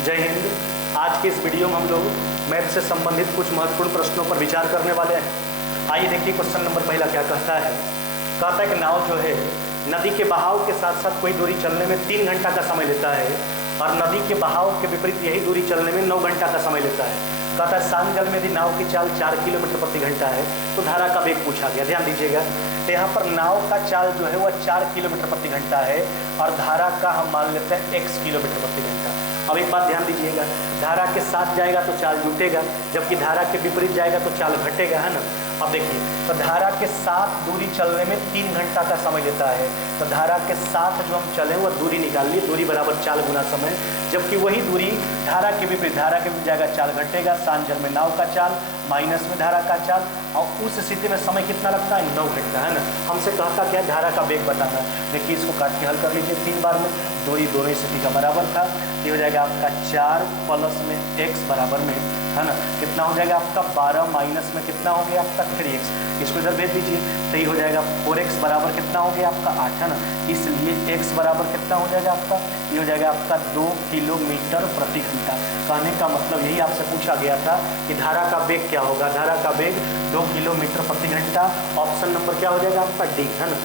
जय हिंद। आज के इस वीडियो में हम लोग मैथ से संबंधित कुछ महत्वपूर्ण प्रश्नों पर विचार करने वाले हैं। आइए देखिए क्वेश्चन नंबर पहला क्या कहता है। कहता है कि नाव जो है नदी के बहाव के साथ साथ कोई दूरी चलने में 3 घंटा का समय लेता है और नदी के बहाव के विपरीत यही दूरी चलने में 9 घंटा का समय लेता है। कहता है शांत जल में यदि नाव की चाल 4 किलोमीटर प्रति घंटा है तो धारा का वेग पूछा गया। ध्यान दीजिएगा, तो यहाँ पर नाव का चाल जो है वह 4 किलोमीटर प्रति घंटा है और धारा का हम मान लेते हैं x किलोमीटर प्रति घंटा। अब एक बात ध्यान दीजिएगा, धारा के साथ जाएगा तो चाल जुटेगा, जबकि धारा के विपरीत जाएगा तो चाल घटेगा, है ना। अब देखिए, तो धारा के साथ दूरी चलने में 3 घंटा का समय लेता है, तो धारा के साथ जो हम चलें वह दूरी निकाल लिए, दूरी बराबर चाल गुना समय, जबकि वही दूरी धारा के विपरीत जाएगा चाल घटेगा। शांत जल में नाव का चाल माइनस में धारा का चाल, और उस स्थिति में समय कितना लगता है 9 घंटा, है ना। हमसे कहता क्या, धारा का वेग बताना। देखिए इसको काट के हल कर लीजिए 3 बार में, दूरी दोनों स्थिति का बराबर था, ये हो जाएगा आपका 4 प्लस में x बराबर में, है ना, कितना हो जाएगा आपका 12 माइनस में कितना हो गया आपका 3x। इसको इधर भेज दीजिए तो ये हो जाएगा 4x बराबर कितना हो गया आपका 8, है ना। इसलिए x बराबर कितना हो जाएगा आपका, ये हो जाएगा आपका 2 किलोमीटर प्रति घंटा। कहने का मतलब यही आपसे पूछा गया था कि धारा का वेग क्या होगा। धारा का वेग 2 किलोमीटर प्रति घंटा। ऑप्शन नंबर क्या हो जाएगा आपका डी, है ना।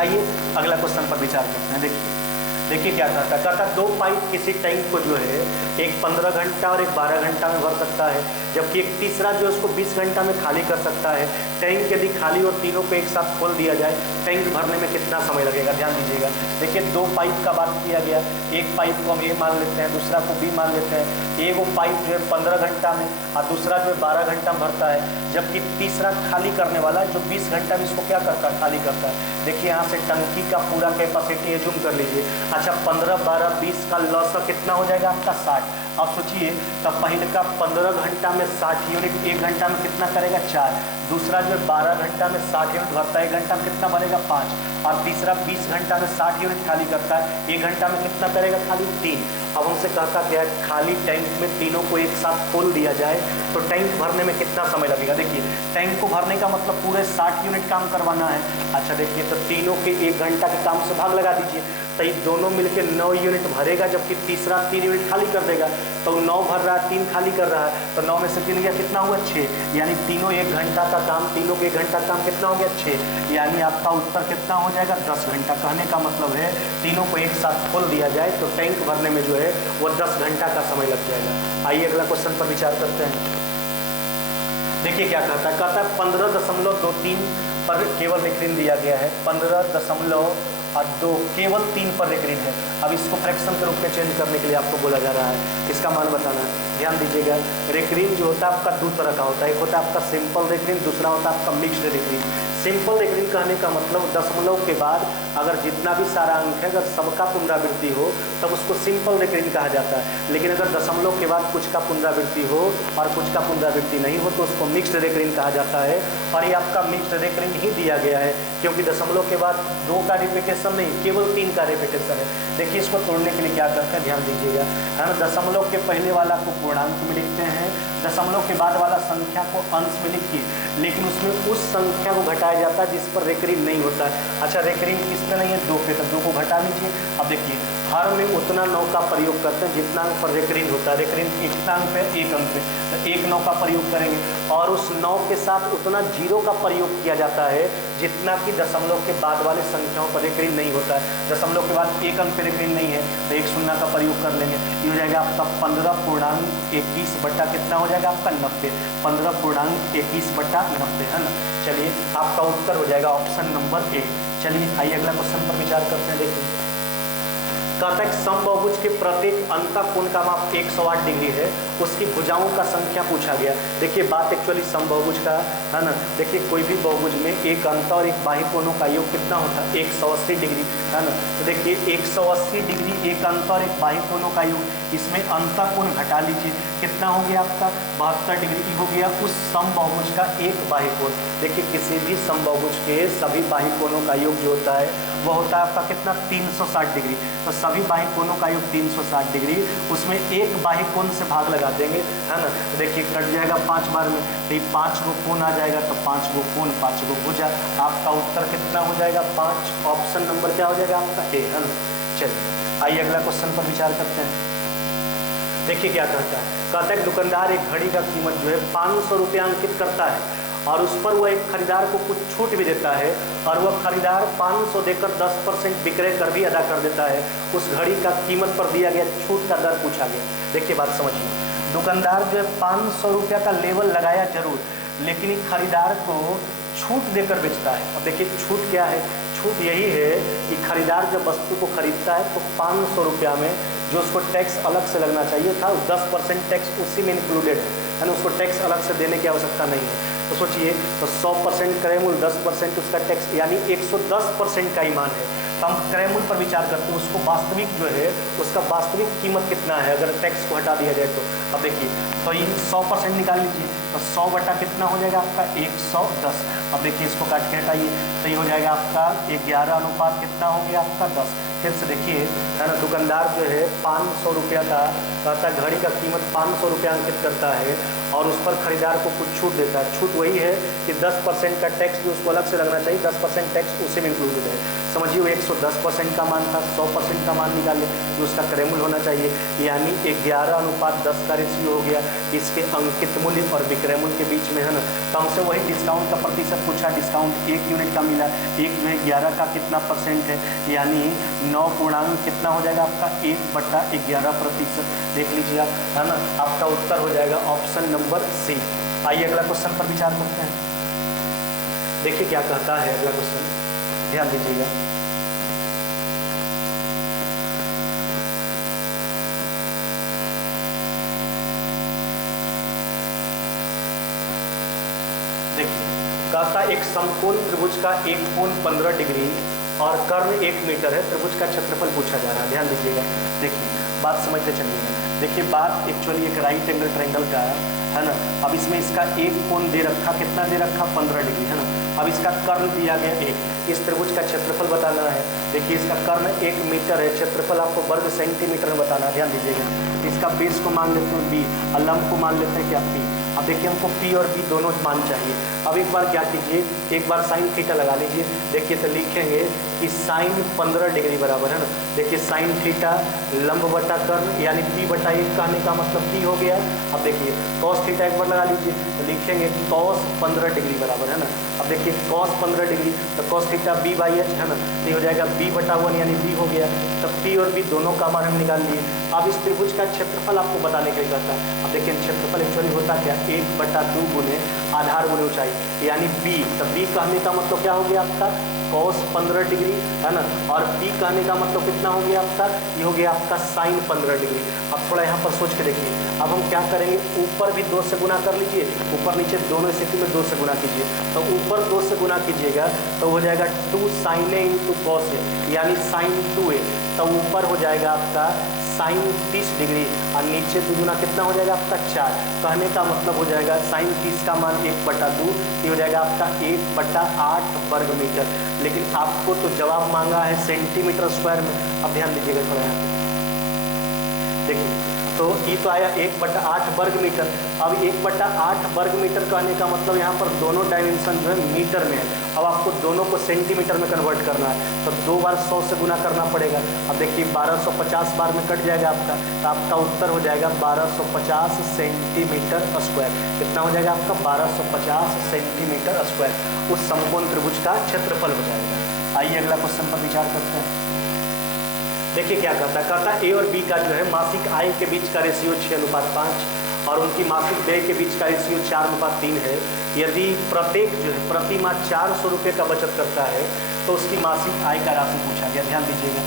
आइए अगला क्वेश्चन पर विचार करते हैं। देखिए क्या कहता है 2 पाइप किसी टैंक को जो है एक 15 घंटा और एक 12 घंटा में भर सकता है, जबकि एक तीसरा जो उसको 20 घंटा में खाली कर सकता है। टैंक यदि खाली और तीनों को एक साथ खोल दिया जाए, टैंक भरने में कितना समय लगेगा। ध्यान दीजिएगा, देखिए 2 पाइप का बात किया गया, एक पाइप को हम ए मान लेते हैं, दूसरा को बी मान लेते हैं। एक वो पाइप जो है 15 घंटा में और दूसरा जो है 12 घंटा में भरता है, जबकि तीसरा खाली करने वाला है जो 20 घंटा में इसको क्या करता है, खाली करता है। देखिए यहाँ से टंकी का पूरा कैपेसिटी जूम कर लीजिए। अच्छा 15, 12, 20 का लॉस कितना हो जाएगा आपका 60। अब सोचिए, तब पहले का 15 घंटा में 60 यूनिट, 1 घंटा में कितना करेगा 4। दूसरा जो है 12 घंटा में 60 यूनिट भरता है, 1 घंटा में कितना बनेगा 5। और तीसरा 20 घंटा में 60 यूनिट खाली करता है, 1 घंटा में कितना करेगा खाली 3। अब हमसे कहता क्या है, खाली टैंक में तीनों को एक साथ खोल दिया जाए तो टैंक भरने में कितना समय लगेगा। देखिए टैंक को भरने का मतलब पूरे 60 यूनिट काम करवाना है। अच्छा देखिए, तो तीनों के 1 घंटा के काम से भाग लगा दीजिए, तो ये दोनों मिलकर 9 यूनिट भरेगा, जबकि तीसरा 3 यूनिट खाली कर देगा। तो 9 भर रहा है, 3 खाली कर रहा है, तो 9 में से 3 गया कितना हुआ 6, यानी तीनों 1 घंटा का काम, तीनों के 1 घंटा का काम कितना हो गया 6, यानी आपका उत्तर कितना हो जाएगा 10 घंटा। कहने का मतलब है तीनों को एक साथ खोल दिया जाए तो टैंक भरने में जो है वो 10 घंटा का समय लग जाएगा। आइए अगला क्वेश्चन पर विचार करते हैं। देखिए क्या कहता है 15.23 पर केवल रेखिन दिया गया है, 15.2 केवल 3 पर रेखिन है। अब इसको फ्रैक्शन के रूप में चेंज करने के लिए आपको बोला जा रहा है, इसका मान बताना है। ध्यान दीजिएगा, रेखिन जो होता है आपका 2 तरह का होता है, एक होता है आपका सिंपल रेखिन, दूसरा होता है आपका मिक्स्ड रेखिन। सिंपल रेखिन कहने का मतलब दशमलव के बाद अगर जितना भी सारा अंक है अगर सबका पुनरावृत्ति हो तब उसको सिंपल रेखिन कहा जाता है। लेकिन अगर दशमलव के बाद कुछ का पुनरावृत्ति हो और कुछ का पुनरावृत्ति नहीं हो तो उसको मिक्स्ड रेखिन कहा जाता है। और ये आपका मिक्स्ड रेखिन ही दिया गया है, क्योंकि दशमलव के बाद 2 का रिपीटेशन नहीं, केवल 3 का रिपीटेशन है। देखिए इसको तोड़ने के लिए क्या करते हैं, ध्यान दीजिएगा, है ना। दशमलव के पहले वाला को पूर्णांक में लिखते हैं, दशमलव के बाद वाला संख्या को अंश में लिखिए, लेकिन उसमें उस संख्या को घटाया जाता है जिस पर रेखिन नहीं होता है। अच्छा रेखिन किस पे नहीं है, 2 पे, तो 2 को घटा लीजिए। अब देखिए हर में उतना 9 का प्रयोग करते हैं जितना अंक पर रेखिन होता है। रेखिन कितना अंक पे, 1 अंक पे, तो 1 9 का प्रयोग करेंगे और उस 9 के साथ उतना 0 का प्रयोग किया जाता है जितना कि दशमलव के बाद वाले संख्याओं पर रेखिन नहीं होता है। दशमलव के बाद 1 अंक पे रेखिन नहीं है तो 1 शून्य का प्रयोग कर लेंगे, ये हो जाएगा आपका 15.21 बटा कितना हो जाएगा आपका 90, 15.21 बटा 90, है ना। चलिए आपका उत्तर हो जाएगा ऑप्शन नंबर ए। चलिए आइए अगला क्वेश्चन पर विचार करते हैं। देखिए कहता है समबाहुभुज के प्रत्येक अंतःकोण का माप 108 डिग्री है, उसकी भुजाओं का संख्या पूछा गया। देखिए बात एक्चुअली समबाहुभुज का है ना। देखिए कोई भी बहुभुज में एक अंत और एक बाह्य कोणों का योग कितना होता है 180 डिग्री, है ना। तो देखिए 180 डिग्री एक अंत और एक बाह्य कोणों का योग, इसमें अंतःकोण घटा लीजिए, कितना हो गया आपका 72 डिग्री हो गया उस समबाहुभुज का एक बाह्य कोण। देखिए किसी भी समबाहुभुज के सभी बाह्य कोणों का योग जो होता है वो होता है आपका कितना 360 डिग्री। तो सभी बाह्य कोणों का योग 360 डिग्री, उसमें एक बाह्य कोण से भाग लगा देंगे, है ना। तो देखिए कट जाएगा 5 बार में, तो 5 गो कोण आ जाएगा, तो 5 गो कोण 5 गो भुजा। आपका उत्तर कितना हो जाएगा 5। ऑप्शन नंबर क्या हो जाएगा आपका ए, है ना। चलिए आइए अगला क्वेश्चन पर विचार करते हैं। देखिए क्या कहता है कि दुकानदार एक घड़ी का कीमत जो है 500 रुपये अंकित करता है और उस पर वह एक खरीदार को कुछ छूट भी देता है और वह खरीदार 500 देकर 10% विक्रय कर भी अदा कर देता है। उस घड़ी का कीमत पर दिया गया छूट का दर पूछा गया। देखिए बात समझिए, दुकानदार जो है 500 रुपये का लेबल लगाया जरूर, लेकिन खरीदार को छूट देकर बेचता है। अब देखिए छूट क्या है, छूट यही है कि खरीदार जब वस्तु को खरीदता है तो 500 रुपया में जो उसको टैक्स अलग से लगना चाहिए था 10% टैक्स उसी में इंक्लूडेड है ना, उसको टैक्स अलग से देने की आवश्यकता नहीं है। तो सोचिए, तो 100% क्रय मूल्य 10% उसका टैक्स यानी 110% का ईमान है। तो हम क्रय मूल्य पर विचार करते हैं, उसको वास्तविक जो है उसका वास्तविक कीमत कितना है अगर टैक्स को हटा दिया जाए तो। अब देखिए, तो ये 100% निकाल लीजिए, तो 100 बटा कितना हो जाएगा आपका 110। अब देखिए इसको काट के हटाइए तो ये हो जाएगा आपका 11 अनुपात कितना हो गया आपका 10। फिर से देखिए है ना, दुकानदार जो है 500 रुपया का कहता है घड़ी का कीमत 500 रुपया अंकित करता है और उस पर खरीदार को कुछ छूट देता है। छूट वही है कि 10% का टैक्स जो उसको अलग से लगना चाहिए 10% टैक्स उसी में इंक्लूडेड है। समझिए वो 110% का मान था, 100% का मान निकाले जो उसका क्रय मूल्य होना चाहिए, यानी 11 अनुपात 10 का रेशियो हो गया इसके अंकित मूल्य और विक्रय मूल्य के बीच में, है ना। तो हमसे वही डिस्काउंट का प्रतिशत पूछा, डिस्काउंट 1 यूनिट का मिला, 1 जो है 11 का कितना परसेंट है, यानी 9 पूर्णांक कितना हो जाएगा आपका 1/11%। देख लीजिए आप, है ना, आपका उत्तर हो जाएगा ऑप्शन नंबर सी। आइए अगला क्वेश्चन पर विचार करते हैं। देखिए क्या कहता है अगला क्वेश्चन, ध्यान दीजिएगा। देखिए कहता एक समकोण त्रिभुज का एक कोण 15 डिग्री और कर्ण 1 मीटर है, त्रिभुज का क्षेत्रफल पूछा जा रहा है। ध्यान दीजिएगा, देखिए बात समझते चलिएगा। देखिए बात एक्चुअली एक राइट एंगल ट्रायंगल का है ना। अब इसमें इसका एक कोण दे रखा, कितना दे रखा 15 डिग्री, है ना। अब इसका कर्ण दिया गया 1, इस त्रिभुज का क्षेत्रफल बताना है। देखिए इसका कर्ण 1 मीटर है, क्षेत्रफल आपको वर्ग सेंटीमीटर में बताना है। ध्यान दीजिएगा, इसका बेस को मान लेते हैं b और लंब को मान लेते हैं क्या p। अब देखिए हमको p और b दोनों मान चाहिए। अब एक बार क्या कीजिए, एक बार साइन थीटा लगा लीजिए। देखिए तो लिखेंगे कि साइन 15 डिग्री बराबर, है ना। देखिए साइन थीटा लंब बटा कर्ण यानी p/1 कहने का मतलब p हो गया। अब देखिए कॉस थीटा एक बार लगा लीजिए तो लिखेंगे कॉस 15 डिग्री बराबर, है ना। अब देखिए कॉस 15 डिग्री तो कॉस थीटा b/h, है ना, ये हो जाएगा b/1 यानी b हो गया। तो p और b दोनों का मान हम निकाल लिए। अब इस त्रिभुज का क्षेत्रफल आपको बताने के लिए कहता है। अब देखिए क्षेत्रफल एक्चुअली होता क्या, 1/2 गुने आधार गुने ऊंचाई यानी b। तो b कहने का मतलब क्या हो गया आपका कॉस 15 डिग्री, है ना, और p कहने का मतलब कितना हो गया आपका, ये हो गया आपका साइन 15 डिग्री। अब थोड़ा यहाँ पर सोच के देखिए, अब हम क्या करेंगे, ऊपर भी 2 से गुना कर लीजिए, ऊपर नीचे दोनों स्थिति में 2 से गुना कीजिए। तो ऊपर 2 से गुना कीजिएगा तो हो जाएगा 2 sin a into cos A यानी साइन 2a। तो ऊपर हो जाएगा आपका साइन 30 डिग्री और नीचे दुगुना कितना हो जाएगा आपका 4। कहने का मतलब हो जाएगा साइन 30 का मान 1/2, ये हो जाएगा आपका 1/8 वर्ग मीटर। लेकिन आपको तो जवाब मांगा है सेंटीमीटर स्क्वायर में। अब ध्यान दीजिएगा थोड़ा यहाँ पे, देखिए तो ये तो आया 1/8 वर्ग मीटर। अब 1/8 वर्ग मीटर कहने का मतलब यहाँ पर दोनों डायमेंशन जो है मीटर में है। अब आपको दोनों को सेंटीमीटर में कन्वर्ट करना है तो 2 बार 100 से गुना करना पड़ेगा। अब देखिए 1250 बार में कट जाएगा आपका, तो आपका उत्तर हो जाएगा 1250 सेंटीमीटर स्क्वायर। कितना हो जाएगा आपका 1250 सेंटीमीटर स्क्वायर उस समकोण त्रिभुज का क्षेत्रफल हो जाएगा। आइए अगला क्वेश्चन पर विचार करते हैं। देखिए क्या कहता है ए और बी का जो है मासिक आय के बीच का रेशियो 6:5 और उनकी मासिक व्यय के बीच का रेशियो 4:3 है। यदि प्रत्येक जो है प्रति माह 400 रुपये का बचत करता है तो उसकी मासिक आय का राशि पूछा गया। ध्यान दीजिएगा,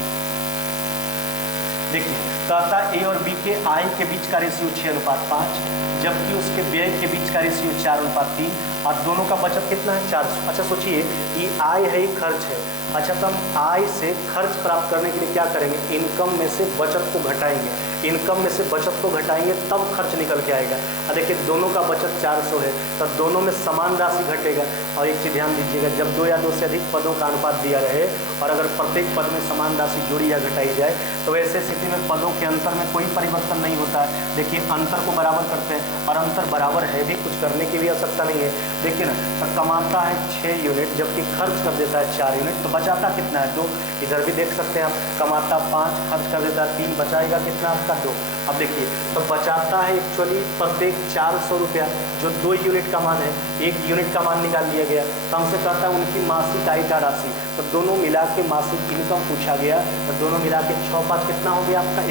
देखिए कहता ए और बी के आय के बीच का रेशियो 6:5 जबकि उसके व्यय के बीच का रेशियो 4:3 और दोनों का बचत कितना है 400। अच्छा सोचिए ये आय है ये खर्च है। अच्छा तो हम आय से खर्च प्राप्त करने के लिए क्या करेंगे, इनकम में से बचत को घटाएंगे, इनकम में से बचत को घटाएंगे तब खर्च निकल के आएगा। और देखिए दोनों का बचत 400 है तो दोनों में समान राशि घटेगा। और एक चीज़ ध्यान दीजिएगा, जब 2 या 2 से अधिक पदों का अनुपात दिया रहे और अगर प्रत्येक पद में समान राशि जोड़ी या घटाई जाए तो ऐसे स्थिति में पदों के अंतर में कोई परिवर्तन नहीं होता है। देखिए अंतर को बराबर करते हैं और अंतर बराबर है भी, कुछ करने की भी आवश्यकता नहीं है। देखिए ना, तो कमाता है 6 यूनिट जबकि खर्च कर देता है 4 यूनिट, तो बचाता कितना है 2। इधर भी देख सकते हैं आप, कमाता 5, खर्च कर देता है 3, बचाएगा कितना आपका 2। अब देखिए, तो बचाता है एक्चुअली प्रत्येक 400 रुपया, जो 2 यूनिट का मान है, 1 यूनिट का मान निकाल लिया गया। तो हमसे कहता है उनकी मासिक आय का राशि, तो दोनों मिला के मासिक इनकम पूछा गया, तो दोनों मिला के 6 5 कितना हो गया आपका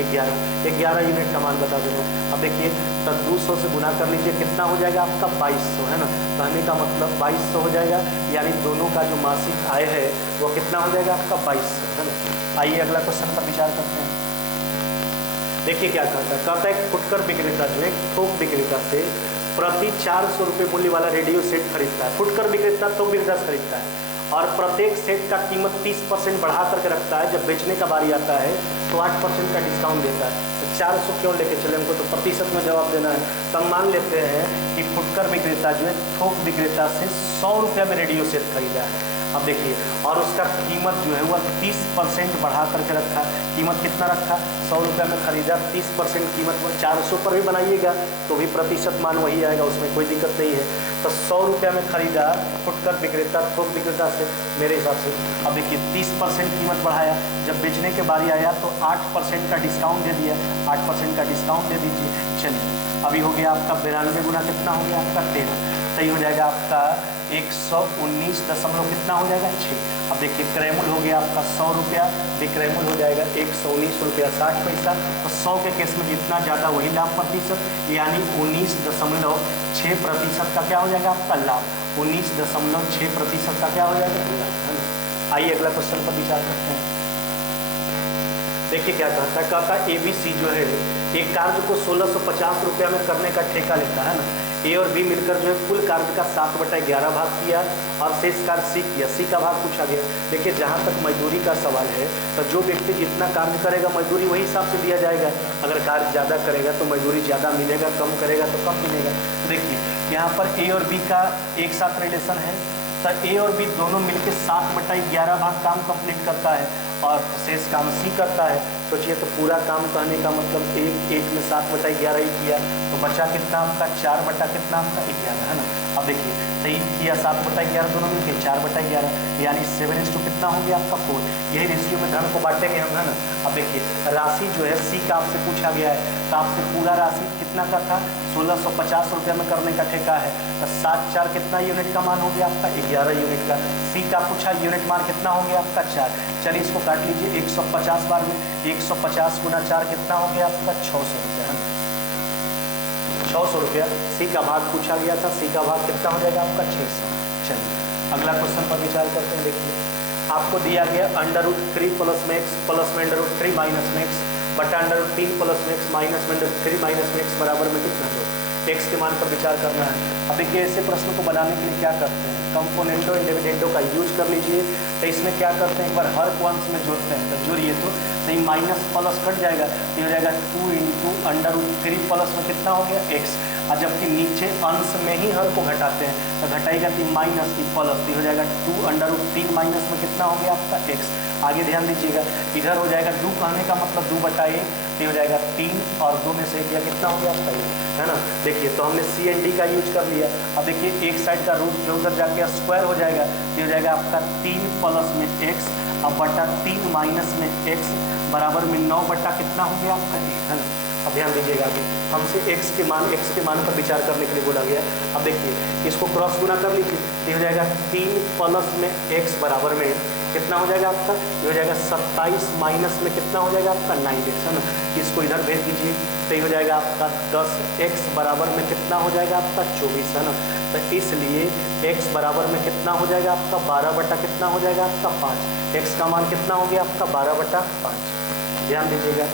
11 यूनिट का मान बता देना। अब देखिए, तो 200 से गुना कर लीजिए, कितना हो जाएगा आपका 2200, है ना। कहने का मतलब 2200 हो जाएगा, यानी दोनों का जो मासिक आय है वो कितना हो जाएगा आपका 2200, है ना। आइए अगला क्वेश्चन पर विचार करते हैं। देखिए क्या कहता है कि फुटकर विक्रेता जो है थोक विक्रेता से प्रति 400 रुपये मूल्य वाला रेडियो सेट खरीदता है। फुटकर विक्रेता थोक विक्रेता से खरीदता है और प्रत्येक सेट का कीमत 30% बढ़ा करके रखता है। जब बेचने का बारी आता है तो 8% का डिस्काउंट देता है। तो 400 क्यों लेके चले, हमको तो प्रतिशत में जवाब देना है। तो हम मान लेते हैं कि फुटकर विक्रेता जो है थोक विक्रेता से 100 रुपये में रेडियो सेट खरीदा है। अब देखिए, और उसका कीमत जो है वह 30% बढ़ा करके रखा। कीमत कितना रखा, 100 रुपये में खरीदा, 30% कीमत 400 पर भी बनाइएगा तो भी प्रतिशत मान वही आएगा, उसमें कोई दिक्कत नहीं है। तो 100 रुपये में खरीदा फुटकर विक्रेता थोक विक्रेता से मेरे हिसाब से। अब देखिए 30% कीमत बढ़ाया, जब बेचने के बारी आया तो 8% का डिस्काउंट दे दिया, 8% का डिस्काउंट दे दीजिए। चलिए अभी हो गया आपका 92 गुना कितना हो गया आपका 13, सही हो जाएगा आपका 119 दशमलव कितना हो जाएगा 6। अब देखिए क्रयमूल्य हो गया आपका 100 रुपया, विक्रयमूल्य हो जाएगा 119 रुपया 60 पैसा। तो 100 के केस में जितना ज़्यादा वही लाभ प्रतिशत, यानी 19.6% का क्या हो जाएगा आपका लाभ, 19.6% का क्या हो जाएगा लाभ, है ना। आइए अगला क्वेश्चन पर विचार करते हैं। देखिए क्या कहता है ABC जो है एक कार्य को 1650 रुपया में करने का ठेका लेता है ना। ए और बी मिलकर जो है कुल कार्य का 7/11 भाग किया और शेष कार्य सी किया। सी का भाग पूछा गया। देखिए जहाँ तक मजदूरी का सवाल है तो जो व्यक्ति जितना कार्य करेगा मजदूरी वही हिसाब से दिया जाएगा। अगर कार्य ज़्यादा करेगा तो मजदूरी ज़्यादा मिलेगा, कम करेगा तो कम मिलेगा। देखिए यहाँ पर ए और बी का एक साथ रिलेशन है, तो ए और बी दोनों मिलकर 7/11 भाग काम कंप्लीट करता है और शेष काम सी करता है। सोचिए तो पूरा काम कहने का मतलब एक में 7/11 ही किया, तो बचा कितना आपका 4 कितना आपका 11, है ना। अब देखिए सही किया 7/11 दोनों मिलकर 4/11, यानी 7:2 कितना हो गया आपका 4। यही रेशियो में धन को बांटेंगे हम, है ना। अब देखिए राशि जो है सी का आपसे पूछा गया है, तो आपसे पूरा राशि कितना का था 1650 रुपये में करने का ठेका है, तो 7×4 कितना यूनिट का मान हो गया आपका 11 यूनिट का। सी का पूछा यूनिट मान कितना हो गया आपका 4। चलिए इसको काट लीजिए 150 बार में, 150 गुना 4 कितना हो गया आपका 600 रुपया, है 600 रुपया। सी का भाग पूछा गया था, सी का भाग कितना हो जाएगा आपका 600। चलिए अगला क्वेश्चन पर विचार करते हैं। देखिए आपको दिया गया √3 प्लस मैक्स प्लस में √3 माइनस मैक्स बटा √3 प्लस मैक्स माइनस में √3 माइनस मैक्स बराबर में कितना दो, एक्स के मान पर विचार करना है। अब देखिए ऐसे प्रश्न को बनाने के लिए क्या करते हैं, कंपोनेंटो एंड डिविडेंडो का यूज कर लीजिए। तो इसमें क्या करते हैं, एक बार हर को अंश में जोड़ते हैं, तो जोड़िए तो सही माइनस प्लस कट जाएगा, ये हो जाएगा 2 × √3 प्लस में कितना हो गया x। और जबकि नीचे अंश में ही हर को घटाते हैं तो घटाएगा कि माइनस की प्लस, हो जाएगा 2 × √3 माइनस में कितना हो गया आपका x। आगे ध्यान दीजिएगा, इधर हो जाएगा 2 कहने का मतलब 2/1, ये हो जाएगा 3 और 2 में से किया कितना हो गया आपका 1, है ना। देखिए तो हमने सी एंड डी का यूज कर लिया। अब देखिए एक साइड का रूट जो उधर जाके स्क्वायर हो जाएगा, ये हो जाएगा आपका 3 प्लस में x अब बटा 3 माइनस में x बराबर में 9 कितना हो गया आपका 1, है ना। अब ध्यान दीजिएगा आगे हमसे x के मान पर विचार करने के लिए बोला गया। अब देखिए इसको क्रॉस गुना कर लीजिए, ये हो जाएगा 3 प्लस में x बराबर में कितना हो जाएगा आपका, ये हो जाएगा 27 माइनस में कितना हो जाएगा आपका 9x, है ना। इसको इधर भेज दीजिए तो ये हो जाएगा आपका 10x बराबर में कितना हो जाएगा आपका 24, है ना। तो इसलिए x बराबर में कितना हो जाएगा आपका 12 कितना हो जाएगा आपका 5। x का मान कितना हो गया आपका 12/5। ध्यान दीजिएगा।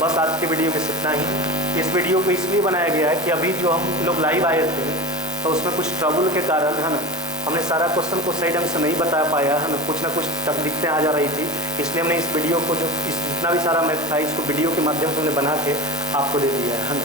बस आज के वीडियो में इतना ही। इस वीडियो को इसलिए बनाया गया है कि अभी जो हम लोग लाइव आए थे तो उसमें कुछ ट्रबल के कारण, है ना, हमने सारा क्वेश्चन को सही ढंग से नहीं बता पाया, है ना। कुछ ना कुछ दिक्कतें आ जा रही थी, इसलिए हमने इस वीडियो को जितना भी सारा मैथ था इसको वीडियो के माध्यम से हमने बना के आपको दे दिया है ना।